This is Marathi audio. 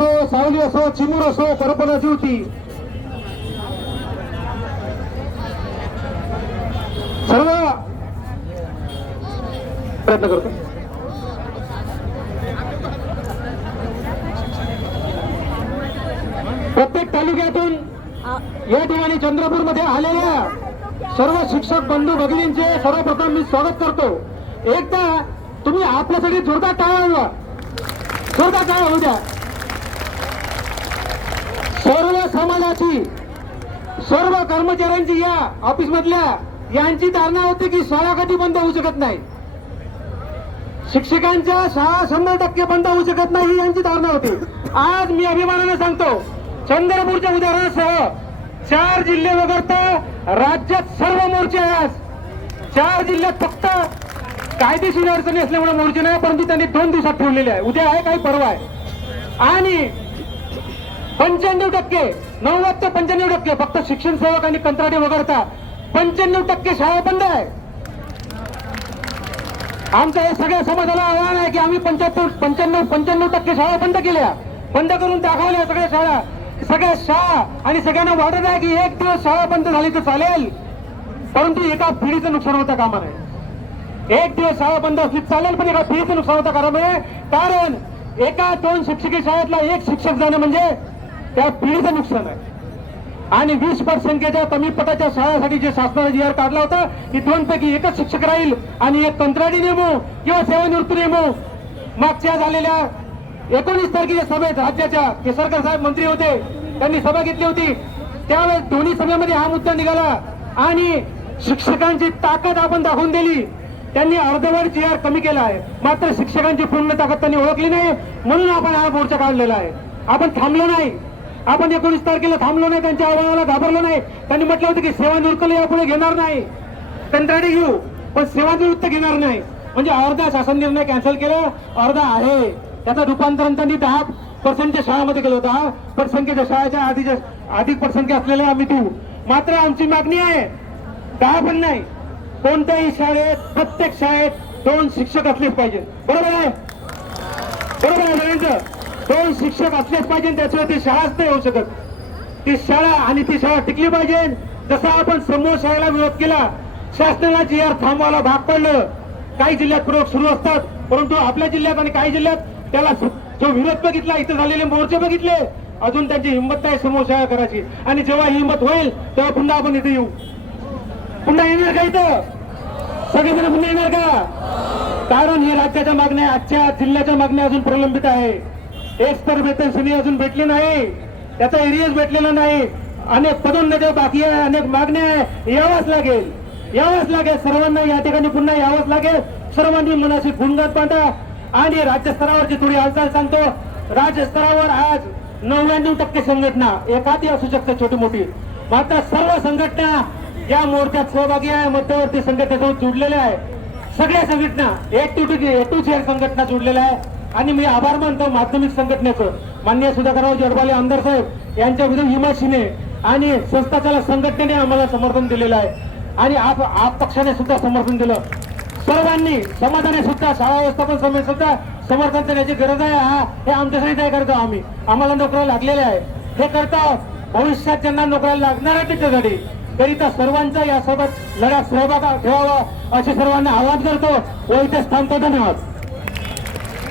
असो सावली असो चिमूर असो परपणाची होती सर्व प्रयत्न करतो. प्रत्येक तालुक्यातून या ठिकाणी चंद्रपूरमध्ये आलेल्या सर्व शिक्षक बंधू भगिनींचे सर्वप्रथम मी स्वागत करतो. एकदा तुम्ही आपल्यासाठी जोरदार टाळा जोरदार टाळा होऊ द्या सर्व समाजाची सर्व कर्मचाऱ्यांची या ऑफिस मधल्या यांची धारणा होती की शाळा कधी बंद होऊ शकत नाही. शिक्षकांच्या शाळा शंभर टक्के बंद होऊ शकत नाही ही यांची धारणा होती. आज मी अभिमानाने सांगतो चंद्रपूरच्या उदाहरणासह चार जिल्हे वगळता राज्यात सर्व मोर्चे आज. चार जिल्ह्यात फक्त कायदेशीर अडचणी असल्यामुळे मोर्चे नाही परंतु त्यांनी दोन दिवसात ठेवलेले आहे. उद्या आहे काही परवा आहे. आणि पंच्याण्णव टक्के नव्वद ते पंच्याण्णव टक्के फक्त शिक्षण सेवक आणि कंत्राटी वगळता पंच्याण्णव टक्के शाळा बंद आहे. आमचं हे सगळ्या समाजाला आव्हान आहे की आम्ही पंच्याहत्तर पंच्याण्णव पंच्याण्णव टक्के शाळा बंद केल्या. बंद करून दाखवल्या सगळ्या शाळा. सगळ्या शाळा आणि सगळ्यांना वाटत आहे की एक दिवस शाळा बंद झाली तर चालेल. परंतु एका पिढीचं नुकसान होता कामा नये एक दिवस शाळा बंद असली चालेल पण एका पिढीचं नुकसान होता कामा नये कारण एका दोन शिक्षकी शाळेतला एक शिक्षक जाणं म्हणजे त्या पिढीचं नुकसान आहे. आणि वीस पट संख्येच्या कमी पटाच्या शाळासाठी जे शासनाने जी आर काढला होता की दोन पैकी एकच शिक्षक राहील आणि एक कंत्राटी नेमू किंवा सेवानिवृत्ती नेमू. मागच्या झालेल्या एकोणीस तारखेच्या सभेत राज्याच्या केसरकर साहेब मंत्री होते त्यांनी सभा घेतली होती. त्यावेळेस दोन्ही सभेमध्ये हा मुद्दा निघाला आणि शिक्षकांची ताकद आपण दाखवून दिली. त्यांनी अर्धवट जी आर कमी केला आहे. मात्र शिक्षकांची पूर्ण ताकद त्यांनी ओळखली नाही. म्हणून आपण हा मोर्चा काढलेला आहे. आपण थांबलो नाही. आपण एकोणीस तारखेला थांबलो नाही त्यांच्या आव्हानाला घाबरलो नाही. त्यांनी म्हटलं होतं की सेवानिवृत्त यापुढे घेणार नाही. कंत्राटी घेऊ पण सेवानिवृत्त घेणार नाही. म्हणजे अर्धा शासन निर्णय कॅन्सल केला अर्धा आहे. त्याचं रूपांतरण त्यांनी दहा पर्सेंटच्या शाळामध्ये केलं होतं पटसंख्येच्या शाळेच्या आधीच्या अधिक पटसंख्या असलेल्या आम्ही देऊ मात्र आमची मागणी आहे दहा पण नाही. कोणत्याही शाळेत प्रत्येक शाळेत दोन शिक्षक असलेच पाहिजे बरोबर आहे? बरोबर आहे दोन शिक्षक असलेच पाहिजे त्याच्यावरती शाळाच नाही होऊ शकत. ती शाळा आणि ती शाळा टिकली पाहिजे. जसा आपण समूह शाळेला विरोध केला शासनाला जी आर थांबवायला भाग पडलं. काही जिल्ह्यात प्रयोग सुरू असतात परंतु आपल्या जिल्ह्यात आणि काही जिल्ह्यात त्याला जो विरोध बघितला इथं झालेले मोर्चे बघितले अजून त्यांची हिंमत नाही समूह शाळा करायची. आणि जेव्हा हिंमत होईल तेव्हा पुन्हा आपण इथे येऊ. पुन्हा येणार का इथं? सगळेजण पुन्हा येणार का? कारण ही राज्याच्या मागण्या आजच्या जिल्ह्याच्या मागण्या अजून प्रलंबित आहे. एक स्तर वेतन श्रेणी अजून भेटली नाही त्याचा एरियस भेटलेला नाही. अनेक पदोन्नत्या बाकी आहे अनेक मागण्या आहे. यावंच लागेल यावंच लागेल. सर्वांना या ठिकाणी पुन्हा यावंच लागेल. सर्वांनी मनाशी गुणगात बांधा आणि राज्य स्तरावरची थोडी हालचाल सांगतो. राज्यस्तरावर आज नव्याण्णव टक्के संघटना एखादी असू शकते छोटी मोठी. मात्र सर्व संघटना या मोर्चात सहभागी आहे मध्यवर्ती संघटनेसोबत जुडलेल्या आहे. सगळ्या संघटना A to to A to Z संघटना जुडलेल्या आहे. आणि मी आभार मानतो माध्यमिक संघटनेचं. मान्य सुधाकरराव जडबाले आमदार साहेब यांच्या विरुद्ध हिमाशीने आणि संस्थाचालक संघटनेने आम्हाला समर्थन दिलेलं आहे. आणि आप आप पक्षाने सुद्धा समर्थन दिलं. सर्वांनी समाजाने सुद्धा शाळा व्यवस्थापन समिती सुद्धा समर्थन देण्याची गरज आहे. हा हे आमच्यासाठी तयार करतो आम्ही. आम्हाला नोकऱ्या लागलेल्या आहे हे करता भविष्यात ज्यांना नोकऱ्या लागणार आहे त्याच्यासाठी करिता सर्वांचा यासोबत लढ्यात सहभाग ठेवावा असे सर्वांना आवाहन करतो. व इथे थांबतो. धन्यवाद.